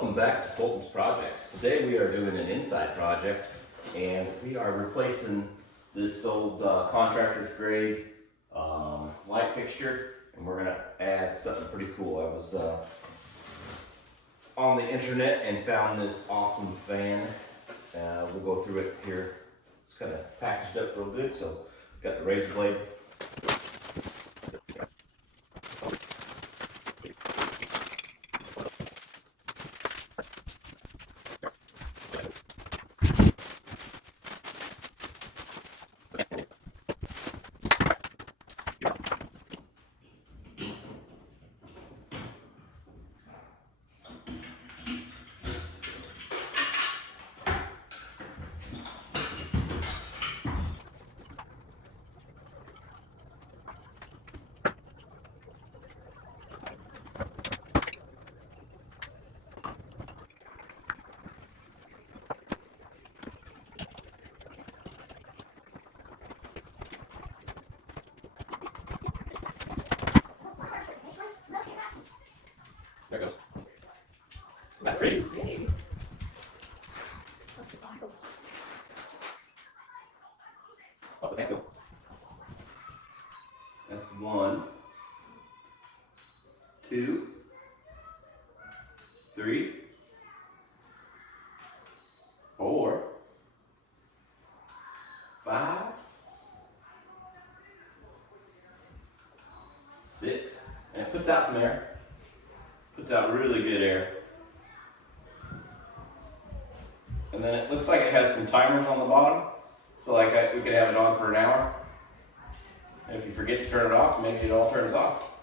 welcome back to Fulton's Projects. Today we are doing an inside project and we are replacing this old contractor's grade light fixture, and we're going to add something pretty cool. I was on the internet and found this awesome fan. We'll go through it here. It's kind of packaged up real good, so got the razor blade. There it goes. That's pretty. Oh, the pencil. That's 1, 2, 3, 4, 5, 6, and it puts out some air. Puts out really good air. And then it looks like it has some timers on the bottom. So like we could have it on for an hour. And if you forget to turn it off, maybe it all turns off.